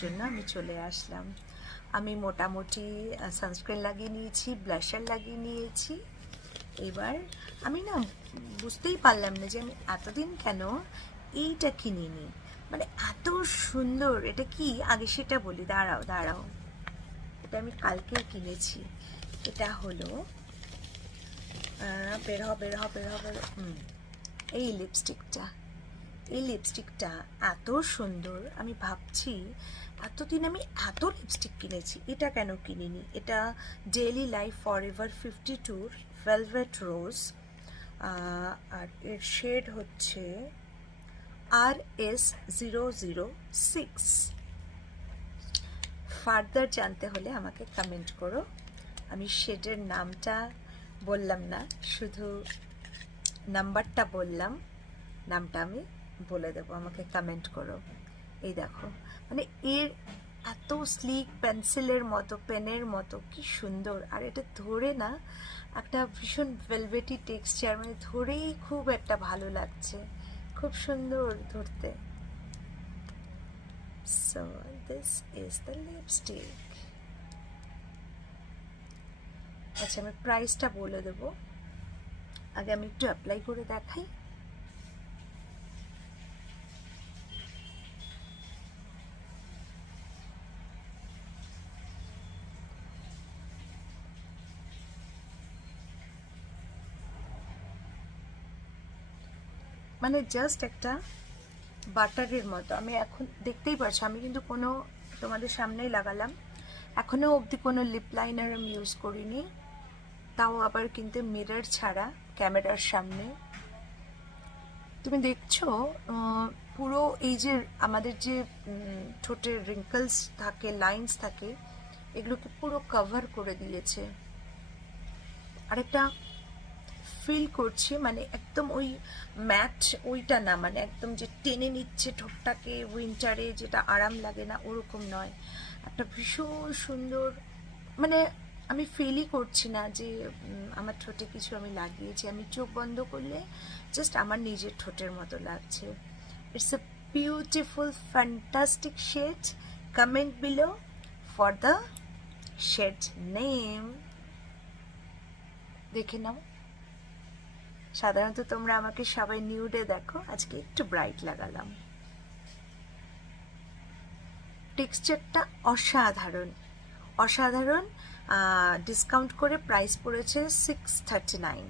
জন্য আমি চলে আসলাম। আমি মোটামুটি সানস্ক্রিন লাগিয়ে নিয়েছি, ব্লাশার লাগিয়ে নিয়েছি। এবার আমি না বুঝতেই পারলাম না যে আমি এতদিন কেন এইটা কিনিনি, মানে এত সুন্দর। এটা কি আগে সেটা বলি, দাঁড়াও দাঁড়াও, এটা আমি কালকেও কিনেছি। এটা হলো বের হ বের হ বের হ বের হ। এই লিপস্টিকটা এত সুন্দর। আমি ভাবছি এতদিন আমি এত লিপস্টিক কিনেছি, এটা কেন কিনিনি। এটা ডেইলি লাইফ ফরএভার 52 ভেলভেট রোজ, আর এর শেড হচ্ছে RS006। ফার্দার জানতে হলে আমাকে কমেন্ট করো। আমি শেডের নামটা বললাম না, শুধু নাম্বারটা বললাম, নামটা আমি বলে দেবো, আমাকে কমেন্ট করো। এই দেখো, মানে এর এত স্লিক, পেন্সিলের মতো, পেনের মতো, কি সুন্দর। আর এটা ধরে না একটা ভীষণ ভেলভেটি টেক্সচার, মানে ধরেই খুব একটা ভালো লাগছে, খুব সুন্দর ধরতে। So this is the lipstick. আচ্ছা, আমি প্রাইসটা বলে দেবো, আগে আমি একটু অ্যাপ্লাই করে দেখাই। মানে জাস্ট একটা বাটারের মতো। আমি এখন দেখতেই পাচ্ছ, আমি কিন্তু কোনো, তোমাদের সামনেই লাগালাম, এখনও অবধি কোনো লিপ লাইনার আমি ইউজ করিনি, তাও আবার কিন্তু মিরর ছাড়া, ক্যামেরার সামনে। তুমি দেখছো পুরো এই যে আমাদের যে ঠোঁটের রিঙ্কলস থাকে, লাইন্স থাকে, এগুলোকে পুরো কভার করে দিয়েছে। আরেকটা ফিল করছি, মানে একদম ওই ম্যাট ওইটা না, মানে একদম যে টেনে নিচ্ছে ঠোঁটটাকে উইন্টারে, যেটা আরাম লাগে না, ওরকম নয়। একটা ভীষণ সুন্দর, মানে আমি ফিলই করছি না যে আমার ঠোঁটে কিছু আমি লাগিয়েছি। আমি চোখ বন্ধ করলে জাস্ট আমার নিজের ঠোঁটের মতো লাগছে। It's a beautiful fantastic shade. Comment below for the shade name, দেখে নাও। সাধারণত তোমরা আমাকে সবাই নিউডে দেখো, আজকে একটু ব্রাইট লাগালাম। টেক্সচারটা অসাধারণ অসাধারণ। ডিসকাউন্ট করে প্রাইস পড়েছে 639।